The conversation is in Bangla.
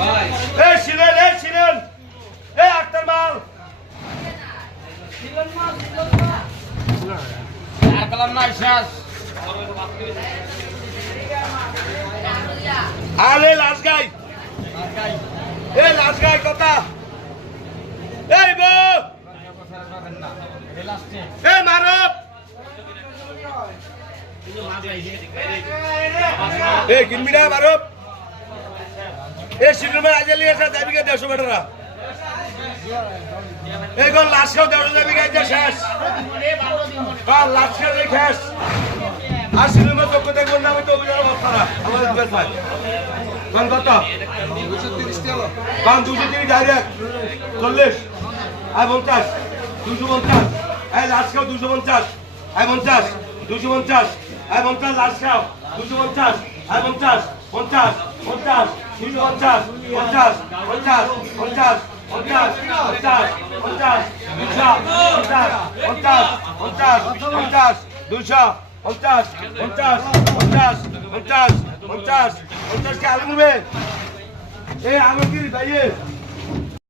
এই শিলেন এই আক্তার মাল আর কলম নাই শেষ আরে লাশ গাই কথা এই বউ এই মারব এই কিনবি না মারব এই শিলুমে আজলি এসে যাবি কে 150 টাকা এই কোন লাশ খাও 150 যাবি কে শেষ কাল লাশ খাও দেখ শেষ আর শিলুমে তো কোথায় কোন নামে তো অভিযান অবস্থা আমাদের বেশ ভাই কোন কত 230 টাকা কোন 230 ডাইরেক্ট 40 আর 50 250 এই লাশ খাও 250 এই 50 250 এই 50 লাশ খাও 250 এই 50 50 50 250 50 50 50 50 50 50 50 কে আলু নেবে এই আলু কি ভাইয়ে